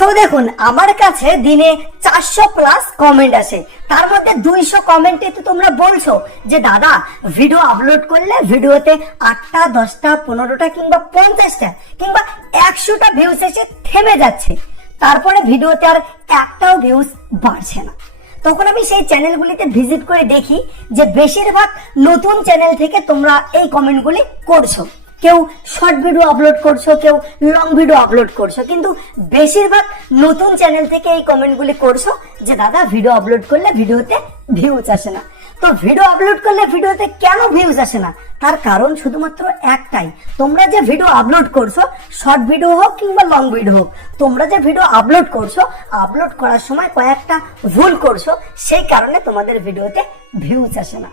So দেখুন আমার কাছে দিনে 400+ কমেন্ট আসে, তার মধ্যে 200 কমেন্টে তো তোমরা বলছো যে দাদা ভিডিও আপলোড করলে ভিডিওতে 8টা 10টা 15টা কিংবা 50টা কিংবা 100টা ভিউজ এসে থেমে যাচ্ছে, তারপরে ভিডিওতে আর একটাও ভিউজ বাড়ছে না। তখন আমি সেই চ্যানেলগুলিতে ভিজিট করে দেখি যে বেশিরভাগ নতুন চ্যানেল থেকে তোমরা এই কমেন্টগুলি করছো। কেউ শর্ট ভিডিও আপলোড করছো, কেউ লং ভিডিও আপলোড করছো, কিন্তু বেশিরভাগ নতুন চ্যানেল থেকে এই কমেন্টগুলি করছো যে দাদা ভিডিও আপলোড করলে ভিডিওতে ভিউজ আসে না। তো ভিডিও আপলোড করলে ভিডিওতে কেন ভিউজ আসে না, তার কারণ শুধুমাত্র একটাই, তোমরা যে ভিডিও আপলোড করছো, শর্ট ভিডিও হোক কিংবা লং ভিডিও হোক, তোমরা যে ভিডিও আপলোড করছো, আপলোড করার সময় কয়েকটা ভুল করছো, সেই কারণে তোমাদের ভিডিওতে ভিউজ আসে না।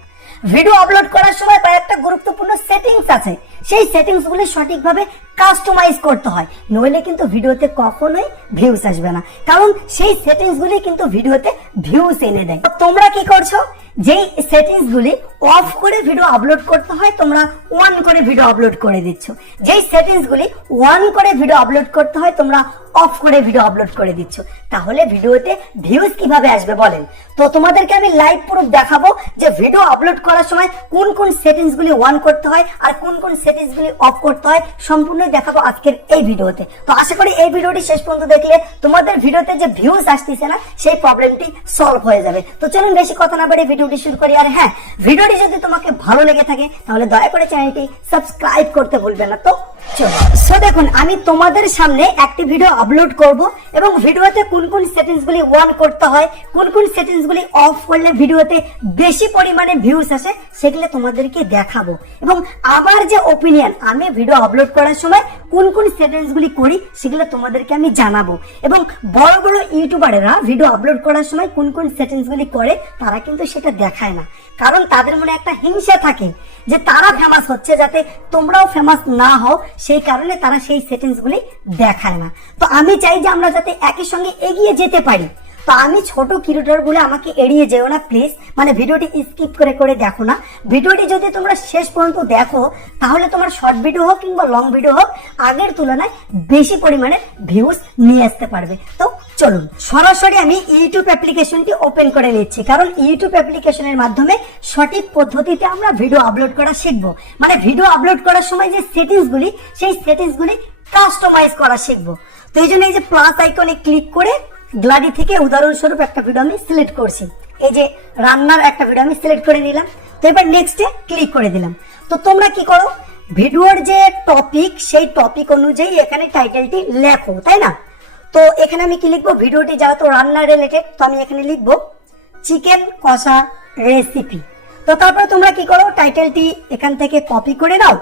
ভিডিও আপলোড করার সময় কয়েকটা গুরুত্বপূর্ণ সেটিংস আছে, সেই সেটিংস গুলি সঠিকভাবে কাস্টমাইজ করতে হয়, নইলে কিন্তু ভিডিওতে কখনোই ভিউজ আসবে না, কারণ সেই সেটিংস গুলি কিন্তু ভিডিওতে ভিউজ এনে দেয়। তোমরা কি করছো, যেই সেটিংস গুলি অফ করে ভিডিও আপলোড করতে হয় তোমরা অন করে ভিডিও আপলোড করে দিচ্ছ, যেই সেটিংস গুলি অন করে ভিডিও আপলোড করতে হয় তোমরা অফ করে ভিডিও আপলোড করে দিচ্ছ, তাহলে ভিডিওতে ভিউজ কিভাবে আসবে বলেন? তো তোমাদেরকে আমি লাইভ প্রুফ দেখাবো যে ভিডিও আপলোড করার সময় কোন কোন সেটিংস গুলি অন করতে হয় আর কোন কোন সেটিংস গুলি অফ করতে হয়, সম্পূর্ণ দেখাবো আজকের এই ভিডিওতে। তো আশা করি এই ভিডিওটি শেষ পর্যন্ত দেখলে তোমাদের ভিডিওতে যে ভিউজ আসতেছে না সেই প্রবলেমটি সলভ হয়ে যাবে। তো চলুন বেশি কথা না বাড়িয়ে ভিডিওটি শুরু করি। আর হ্যাঁ, ভিডিওটি যদি তোমাকে ভালো লেগে থাকে তাহলে দয়া করে চ্যানেলটি সাবস্ক্রাইব করতে ভুলবেন না। তো চলো, সো দেখুন আমি তোমাদের সামনে একটি ভিডিও আপলোড করব এবং ভিডিওতে কোন কোন সেটিংস গুলি অন করতে হয়, কোন কোন সেটিংস গুলি অফ করলে ভিডিওতে বেশি পরিমাণে ভিউজ আসে, সেগুলো তোমাদেরকে দেখাবো। এবং আমার যে ওপিনিয়ন, আমি ভিডিও আপলোড করার সময় কোন কোন সেটিংস গুলি করি সেগুলো তোমাদেরকে আমি জানাবো। এবং বড় বড় ইউটিউবারেরা ভিডিও আপলোড করার সময় কোন কোন সেটিংস গুলি করে তারা কিন্তু সেটা দেখায় না, কারণ তাদের মনে একটা হিংসা থাকে যে তারা ফেমাস হচ্ছে, যাতে তোমরাও ফেমাস না হও, সেই কারণে তারা সেই সেটিংস গুলি দেখায় না। তো আমি চাই যে আমরা যাতে একই সঙ্গে এগিয়ে যেতে পারি। তো আমি ছোট ক্রিয়েটর বলে আমাকে এড়িয়ে যেও না প্লিজ, মানে ভিডিওটি স্কিপ করে করে দেখো না। ভিডিওটি যদি তোমরা শেষ পর্যন্ত দেখো তাহলে তোমার শর্ট ভিডিও হোক কিংবা লং ভিডিও হোক আগের তুলনায় বেশি পরিমাণে ভিউজ নিয়ে আসতে পারবে। তো চলুন সরাসরি আমি ইউটিউব অ্যাপ্লিকেশনটি ওপেন করে নিচ্ছি, কারণ ইউটিউব অ্যাপ্লিকেশনের মাধ্যমে সঠিক পদ্ধতিতে আমরা ভিডিও আপলোড করা শিখবো, মানে ভিডিও আপলোড করার সময় যে সেটিংস গুলি সেই সেটিংস গুলি কাস্টমাইজ করা শিখবো। তো এই জন্য এই যে প্লাস আইকনে ক্লিক করে গ্যালারি থেকে উদাহরণস্বরূপ একটা ভিডিও আমি সিলেক্ট করছি, এই যে রান্নার একটা ভিডিও আমি সিলেক্ট করে নিলাম। তো এবার নেক্সটে ক্লিক করে দিলাম। তো তোমরা কি করো, ভিডিওর যে টপিক সেই টপিক অনুযায়ী এখানে টাইটেলটি লেখো, তাই না? তো এখানে আমি কি লিখবো, ভিডিওটি যেহেতু রান্না রিলেটেড তো আমি এখানে লিখবো চিকেন কষা রেসিপি। তো তারপরে তোমরা কি করো, টাইটেলটি এখান থেকে কপি করে নাও,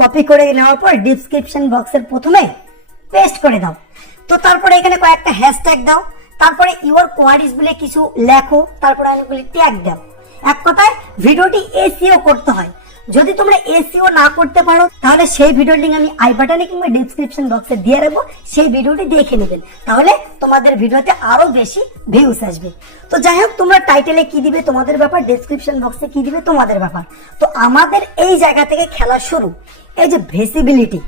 কপি করে নেওয়ার পর ডিসক্রিপশন বক্সের প্রথমে পেস্ট করে দাও। তো তারপরে এখানে কয়েকটা হ্যাশট্যাগ দাও, তারপরে ইউর কোয়ারিজ বলে কিছু লেখো, তারপরে অনেকগুলি ট্যাগ দাও। এক কথায় ভিডিওটি এসইও করতে হয়। যদি তোমরা এসইও না করতে পারো তাহলে সেই ভিডিওর লিংক আমি আই বাটনে কিংবা ডেসক্রিপশন বক্সে দিয়ে রাখবো, সেই ভিডিওটি দেখে নেবেন, তাহলে তোমাদের ভিডিওতে আরো বেশি ভিউজ আসবে। তো যাই হোক, তোমরা টাইটেলে কি দিবে তোমাদের ব্যাপার, ডেসক্রিপশন বক্সে কি দিবে তোমাদের ব্যাপার। তো আমাদের এই জায়গা থেকে খেলা শুরু। এই যে ভিজিবিলিটি,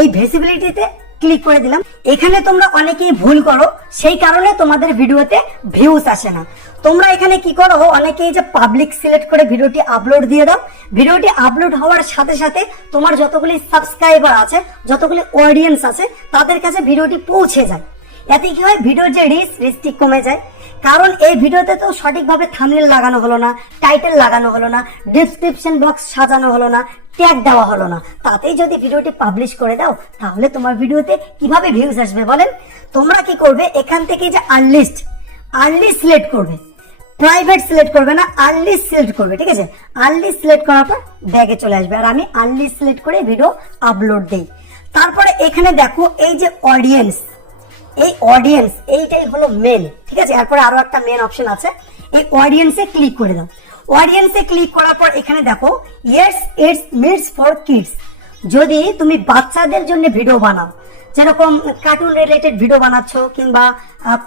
এই ভিজিবিলিটিতে ক্লিক করে দিলাম। এখানে তোমরা অনেকেই ভুল করো, সেই কারণে তোমাদের ভিডিওতে ভিউজ আসে না। তোমরা এখানে কি করো, অনেকেই যে পাবলিক সিলেক্ট করে ভিডিওটি আপলোড দিয়ে দাও। ভিডিওটি আপলোড হওয়ার সাথে সাথে তোমার যতগুলি সাবস্ক্রাইবার আছে, যতগুলি অডিয়েন্স আছে, তাদের কাছে ভিডিওটি পৌঁছে যায়। এতে কি হয়, ভিডিওর যে রিচটি কমে যায়, কারণ এই ভিডিওতে তো সঠিকভাবে থাম্বনেল লাগানো হলো না, টাইটেল লাগানো হলো না, ডেসক্রিপশন বক্স সাজানো হলো না, ট্যাগ দেওয়া হলো না। তাতেই যদি ভিডিওটি পাবলিশ করে দাও তাহলে তোমার ভিডিওতে কিভাবে ভিউজ আসবে বলেন? তোমরা কি করবে, এখান থেকে যে আর্লি সিলেক্ট করবে, প্রাইভেট সিলেক্ট করবে না, আর্লি সিলেক্ট করবে, ঠিক আছে? আর্লি সিলেক্ট করার পর ব্যাগে চলে আসবে, আর আমি আর্লি সিলেক্ট করে ভিডিও আপলোড দেই। তারপরে এখানে দেখো এই যে অডিয়েন্স, এই অডিয়েন্স এইটাই হলো মেন, ঠিক আছে? এরপরে আরো একটা মেন অপশন আছে, এই অডিয়েন্সে ক্লিক করে দাও। অডিয়েন্সে ক্লিক করার পর এখানে দেখো yes it's made for kids. যদি তুমি বাচ্চাদের জন্য ভিডিও বানাও, যেরকম কার্টুন রিলেটেড ভিডিও বানাচ্ছ কিংবা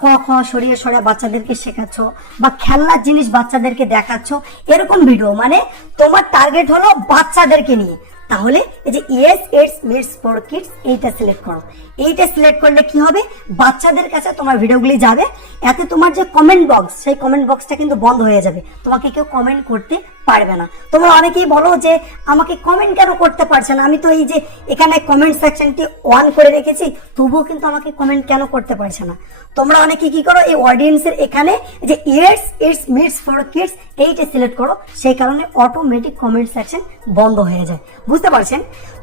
ক খ সরিয়ে সরিয়ে বাচ্চাদেরকে শেখাচ্ছ বা খেলনার জিনিস বাচ্চাদেরকে দেখাচ্ছ, এরকম ভিডিও, মানে তোমার টার্গেট হলো বাচ্চাদেরকে নিয়ে, তাহলে এই যে yes it's made for kids এইটা সিলেক্ট করো। এইটা সিলেক্ট করলে কি হবে, বাচ্চাদের কাছে তোমার ভিডিওগুলি যাবে, এতে তোমার যে কমেন্ট বক্স, সেই কমেন্ট বক্সটা কিন্তু বন্ধ হয়ে যাবে, তোমাকে কেউ কমেন্ট করতে পারবে না। তোমরা অনেকেই বলো যে আমাকে কমেন্ট কেন করতে পারছে না, আমি তো এই যে এখানে কমেন্ট সেকশনটি অন করে রেখেছি, তবুও কিন্তু আমাকে কমেন্ট কেন করতে পারছে না। তোমরা অনেকে কি করো, এই অডিয়েন্সের এখানে যে yes it's made for kids এইটা সিলেক্ট করো, সেই কারণে অটোমেটিক কমেন্ট সেকশন বন্ধ হয়ে যায়। বুঝতে পারছেন?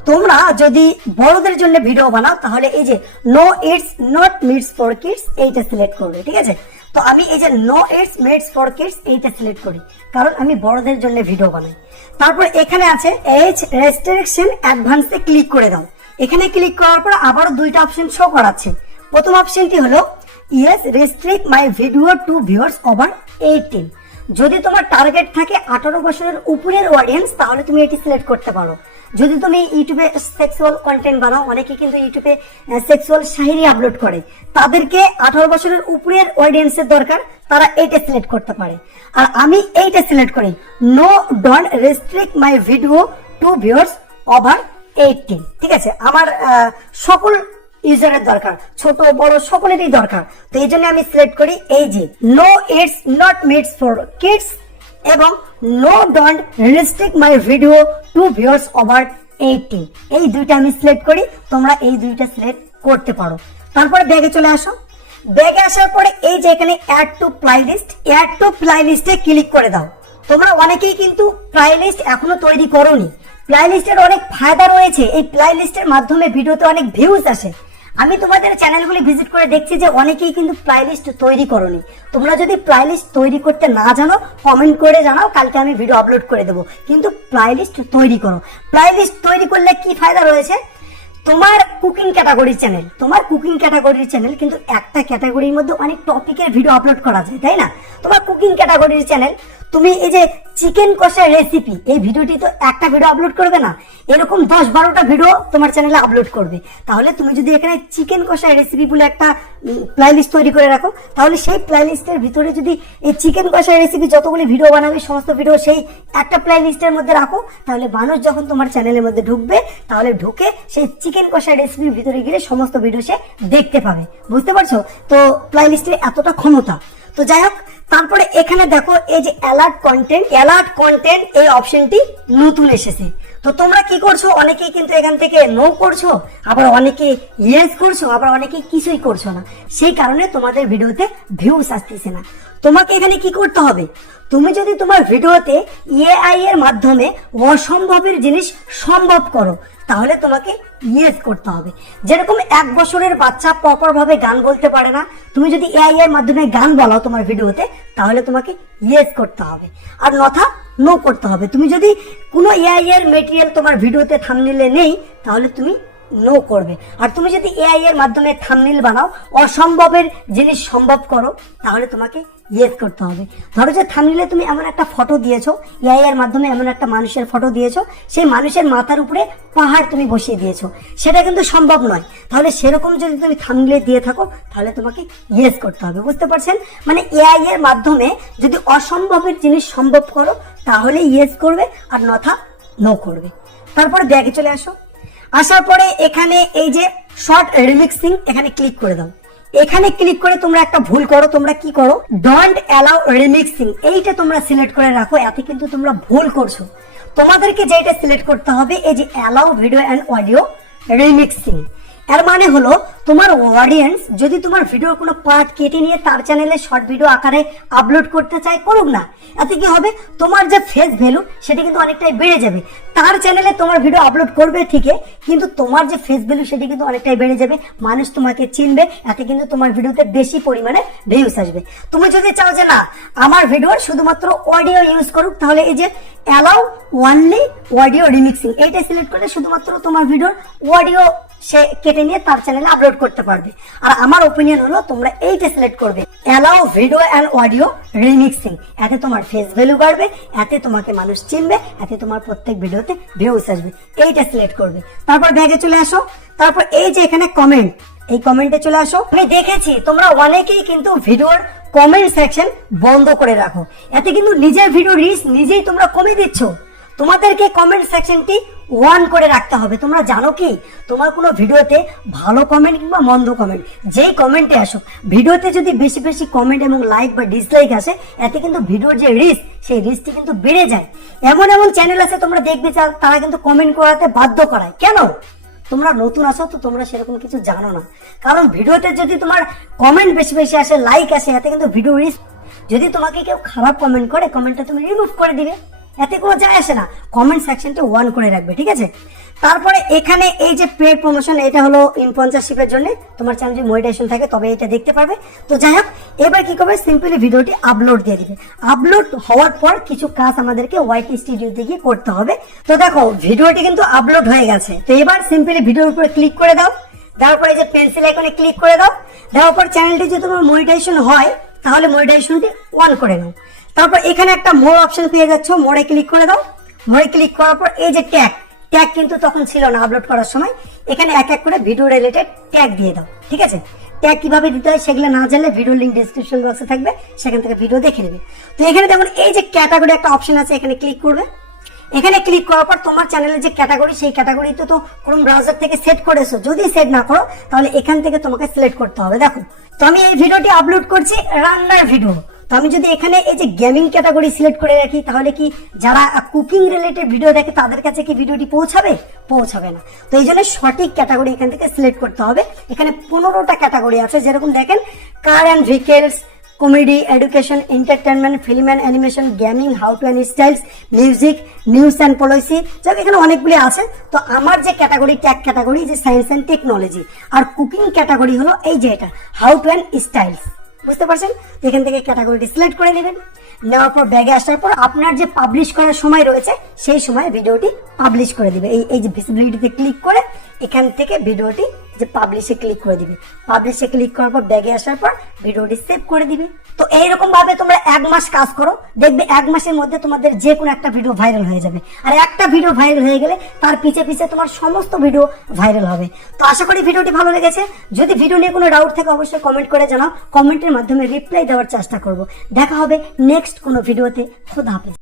তোমরা যদি বড়দের জন্য ভিডিও বানাও তাহলে এই যে no it's not meets for kids এইটা সিলেক্ট করবে, ঠিক আছে? তো আমি এই যে no it's made for kids এইটা সিলেক্ট করি, কারণ আমি বড়দের জন্য ভিডিও বানাই। তারপর এখানে আছে এজ রেস্ট্রিকশন অ্যাডভান্সে ক্লিক করে দাও। এখানে ক্লিক করার পর আবারও দুইটা অপশন শো করাচ্ছে। প্রথম অপশনটি হলো yes restrict my video to viewers over 18। যদি তোমার টার্গেট থাকে 18 বছরের উপরের অডিয়েন্স, তাহলে তুমি এটি সিলেক্ট করতে পারো। যদি তুমি ইউটিউবে সেক্সুয়াল কন্টেন্ট বানাও, অনেকে কিন্তু ইউটিউবে সেক্সুয়াল শায়রি আপলোড করে, তাদেরকে 18 বছরের উপরের অডিয়েন্সের দরকার, তারা এইটা সিলেক্ট করতে পারে। আর আমি এইটা সিলেক্ট করি, no don't restrict my video to viewers over 18। ঠিক আছে? আমার সকল ইউজারের দরকার, ছোট বড় সকলেরই দরকার। তো এই জন্য আমি সিলেক্ট করি এই যে no it's not meets for kids এবং no don't restrict my video to viewers over 18। এই দুইটা আমি সিলেক্ট করি, তোমরা এই দুইটা সিলেক্ট করতে পারো। তারপরে ব্যাগে চলে আসো। ব্যাগে আসার পরে এই যে এখানে add to playlist, add to প্লেলিস্টে ক্লিক করে দাও। তোমরা অনেকেই কিন্তু প্লেলিস্ট এখনো তৈরি করোনি। প্লেলিস্টের অনেক ফায়দা রয়েছে, এই প্লেলিস্টের মাধ্যমে ভিডিওতে অনেক ভিউজ আসে। আমি তোমাদের চ্যানেলগুলি ভিজিট করে দেখছি যে অনেকেই কিন্তু প্লেলিস্ট তৈরি করোনি। তোমরা যদি প্লেলিস্ট তৈরি করতে না জানো, কমেন্ট করে জানাও, কালকে আমি ভিডিও আপলোড করে দেবো। কিন্তু প্লেলিস্ট তৈরি করো। প্লেলিস্ট তৈরি করলে কি ফায়দা রয়েছে, তোমার কুকিং ক্যাটাগরির চ্যানেল, তোমার কুকিং ক্যাটাগরির চ্যানেল কিন্তু একটা ক্যাটাগরির মধ্যে অনেক টপিকের ভিডিও আপলোড করা যায়, তাই না? তোমার কুকিং ক্যাটাগরির চ্যানেল, তুমি এই যে চিকেন কষার রেসিপি, এই ভিডিওটি তো একটা ভিডিও আপলোড করবে না, এরকম 10-12টা ভিডিও তোমার চ্যানেলে আপলোড করবে। তাহলে তুমি যদি এখানে চিকেন কষার রেসিপি বলে একটা প্লেলিস্ট তৈরি করে রাখো, তাহলে সেই প্লেলিস্টের ভিতরে যদি এই চিকেন কষার রেসিপি যতগুলি ভিডিও বানাবে সমস্ত ভিডিও সেই একটা প্লেলিস্টের মধ্যে রাখো, তাহলে মানুষ যখন তোমার চ্যানেলের মধ্যে ঢুকবে, তাহলে ঢুকে সেই চিকেন কষার রেসিপির ভিতরে গেলে সমস্ত ভিডিও সে দেখতে পাবে। বুঝতে পারছো? তো প্লেলিস্টের এতটা ক্ষমতা। তো যাই হোক, তারপরে এখানে দেখো এই যে অ্যালার্ট কন্টেন্ট এই অপশনটি নতুন এসেছে। তো তোমরা কি করছো, অনেকেই কিন্তু এখান থেকে নো করছো, আবার অনেকে ইয়েস করছো, আবার অনেকে কিছুই করছো না। সেই কারণে তোমাদের ভিডিওতে ভিউজ আসতেছে না। তোমাকে এখানে কি করতে হবে, তুমি যদি তোমার ভিডিওতে এআই এর মাধ্যমে অসম্ভবের জিনিস সম্ভব করো, তাহলে তোমাকে ইয়েস করতে হবে। যেরকম 1 বছরের বাচ্চা প্রপার ভাবে গান বলতে পারে না, তুমি যদি এআই এর মাধ্যমে গান বলাও তোমার ভিডিওতে, তাহলে তোমাকে ইয়েস করতে হবে, আর নথা নো করতে হবে। তুমি যদি কোনো এআই এর মেটেরিয়াল তোমার ভিডিওতে থাম্বনেইলে নেই, তাহলে তুমি নো করবে। আর তুমি যদি এআই এর মাধ্যমে থাম্বনেইল বানাও, অসম্ভবের জিনিস সম্ভব করো, তাহলে তোমাকে ইয়েস করতে হবে। ধরো যে থাম্বনেইলে তুমি এমন একটা ফটো দিয়েছো, এআই এর মাধ্যমে এমন একটা মানুষের ফটো দিয়েছো, সেই মানুষের মাথার উপরে পাহাড় তুমি বসিয়ে দিয়েছো, সেটা কিন্তু সম্ভব নয়। তাহলে সেরকম যদি তুমি থাম্বনেইলে দিয়ে থাকো, তাহলে তোমাকে ইয়েস করতে হবে। বুঝতে পারছেন? মানে এআই এর মাধ্যমে যদি অসম্ভবের জিনিস সম্ভব করো, তাহলে ইয়েস করবে, আর নথা নো করবে। তারপরে ব্যাগে চলে আসো। আসার পরে এখানে এই যে শর্ট রিমিক্সিং, এখানে ক্লিক করে দাও। এখানে ক্লিক করে তোমরা একটা ভুল করো, তোমরা কি করো, ডোন্ট অ্যালাউ রিমিক্সিং, এইটা তোমরা সিলেক্ট করে রাখো, এতে কিন্তু তোমরা ভুল করছো। তোমাদেরকে যেটা সিলেক্ট করতে হবে, এই যে allow video and audio remixing. এর মানে হলো তোমার অডিয়েন্স যদি তোমার ভিডিওর কোনো পার্ট কেটে নিয়ে তার চ্যানেলে শর্ট ভিডিও আকারে আপলোড করতে চায়, করুক না। এতে কি হবে, তোমার যে ফেস ভ্যালু সেটা কিন্তু অনেকটাই বেড়ে যাবে। তার চ্যানেলে তোমার ভিডিও আপলোড করবে ঠিকই, কিন্তু তোমার যে ফেস ভ্যালু সেটা কিন্তু অনেকটাই বেড়ে যাবে, মানুষ তোমাকে চিনবে, এতে কিন্তু তোমার ভিডিওতে বেশি পরিমাণে ভিউজ আসবে। তুমি যদি চাও যে না আমার ভিডিওর শুধুমাত্র অডিও ইউজ করুক, তাহলে এই যে অ্যালাউ অনলি অডিও রিমিক্সিং এইটা সিলেক্ট করলে শুধুমাত্র তোমার ভিডিওর অডিও সে কেটে নিয়ে তার চ্যানেলে আপলোড করতে পারবে। আর আমার ওপিনিয়ন হলো তোমরা এইটা সিলেক্ট করবে, allow video and audio remixing. এতে তোমার ফেস ভ্যালু বাড়বে, এতে তোমাকে মানুষ চিনবে, এতে তোমার প্রত্যেক ভিডিওতে ভিউজ আসবে। এইটা সিলেক্ট করবে। তারপর ব্যাগে চলে আসো। তারপর এই যে এখানে কমেন্ট, এই কমেন্টে চলে আসো। আমি দেখেছি তোমরা অনেকেই কিন্তু ভিডিওর কমেন্ট সেকশন বন্ধ করে রাখো, এতে কিন্তু নিজের ভিডিও রিচ নিজেই তোমরা কমিয়ে দিচ্ছ। তোমাদেরকে কমেন্ট সেকশনটি ওয়ান করে রাখতে হবে। তোমরা জানো কি, তোমার কোনো ভিডিওতে ভালো কমেন্ট কিংবা মন্দ কমেন্ট যেই কমেন্টে আসুক, ভিডিওতে যদি বেশি বেশি কমেন্ট এবং লাইক বা ডিসলাইক আসে, এতে কিন্তু ভিডিওর যে রিস্ক, সেই রিস্কটি কিন্তু বেড়ে যায়। এমন এমন চ্যানেল আছে তোমরা দেখবে তারা কিন্তু কমেন্ট করাতে বাধ্য করায়। কেন? তোমরা নতুন আসো তো তোমরা সেরকম কিছু জানো না। কারণ ভিডিওতে যদি তোমার কমেন্ট বেশি বেশি আসে, লাইক আসে, এতে কিন্তু ভিডিও রিস্ক। যদি তোমাকে কেউ খারাপ কমেন্ট করে, কমেন্টটা তুমি রিমুভ করে দিবে, এতে কোনো যায় আসে না। কমেন্ট সেকশনটা ওয়ান করে রাখবে, ঠিক আছে? তারপরে এখানে এই যে পেড প্রমোশন, এটা হলো স্পন্সরশিপের জন্য। তোমার চ্যানেলে যদি মনিটাইজেশন থাকে তবে এটা দেখতে পারবে। তো যাই হোক, এবার কি করবে, সিম্পলি ভিডিওটি আপলোড দিয়ে দিবে। আপলোড হওয়ার পর কিছু কাজ আমাদেরকে ওয়াইটি স্টুডিওতে গিয়ে করতে হবে। তো দেখো, ভিডিওটি কিন্তু আপলোড হয়ে গেছে। তো এবার সিম্পলি ভিডিওর উপরে ক্লিক করে দাও। দেওয়ার পরে যে পেন্সিল আইকনে ক্লিক করে দাও। দেওয়ার পর চ্যানেলটি যদি তোমার মনিটাইজেশন হয় তাহলে মনিটাইজেশনটি অন করে নাও। তারপর এখানে একটা মোর অপশন পেয়ে যাচ্ছ, মোড়ে ক্লিক করে দাও। মোড়ে ক্লিক করার পর এই যে ট্যাগ কিন্তু তখন ছিল না আপলোড করার সময়। এখানে এক এক করে ভিডিও রিলেটেড ট্যাগ দিয়ে দাও, ঠিক আছে? ট্যাগ কিভাবে দিতে হয় সেগুলো না জানলে ভিডিও লিংক ডেসক্রিপশন বক্সে থাকবে, সেখান থেকে ভিডিও দেখে নেবে। তো এখানে দেখুন এই যে ক্যাটাগরি একটা অপশন আছে, এখানে ক্লিক করবে। এখানে ক্লিক করার পর তোমার চ্যানেলের যে ক্যাটাগরি, সেই ক্যাটাগরি তো ক্রোম ব্রাউজার থেকে সেট করেছো। যদি সেট না করো তাহলে এখান থেকে তোমাকে সিলেক্ট করতে হবে। দেখো, তো আমি এই ভিডিওটি আপলোড করছি রান্নার ভিডিও। তো আমি যদি এখানে এই যে গেমিং ক্যাটাগরি সিলেক্ট করে রাখি, তাহলে কি যারা কুকিং রিলেটেড ভিডিও দেখে তাদের কাছে কি ভিডিওটি পৌঁছাবে? পৌঁছাবে না। তো এই জন্য সঠিক ক্যাটাগরি এখান থেকে সিলেক্ট করতে হবে। এখানে 15টা ক্যাটাগরি আছে, যেরকম দেখেন car and vehicles, comedy, education, entertainment, film and animation, gaming, how to and styles, music, news and policy, যাক এখানে অনেকগুলি আছে। তো আমার যে ক্যাটাগরি, ট্যাগ ক্যাটাগরি যে সায়েন্স অ্যান্ড টেকনোলজি, আর কুকিং ক্যাটাগরি হলো এই যে এটা হাউ টু অ্যান্ড স্টাইলস। বুঝতে পারছেন? এখান থেকে ক্যাটাগরিটি সিলেক্ট করে নেবেন। নেওয়ার পর ব্যাগে আসার পর আপনার যে পাবলিশ করার সময় রয়েছে, সেই সময় ভিডিওটি পাবলিশ করে দিবে। এই যে ভিজিবিলিটিতে ক্লিক করে এখান থেকে ভিডিওটি যে পাবলিশে ক্লিক করে দিবে। পাবলিশে ক্লিক করার পর ব্যাগে আসার পর ভিডিওটি সেভ করে দিবে। তো এইরকম ভাবে তোমরা 1 মাস কাজ করো, দেখবে 1 মাসের মধ্যে তোমাদের যে কোনো একটা ভিডিও ভাইরাল হয়ে যাবে। আর একটা ভিডিও ভাইরাল হয়ে গেলে তার পিছে পিছে তোমার সমস্ত ভিডিও ভাইরাল হবে। তো আশা করি ভিডিওটি ভালো লেগেছে। যদি ভিডিও নিয়ে কোনো ডাউট থাকে অবশ্যই কমেন্ট করে জানাও। কমেন্টের মাধ্যমে রিপ্লাই দেওয়ার চেষ্টা করব। দেখা হবে নেক্সট কোনো ভিডিওতে। খোদা হাফেজ।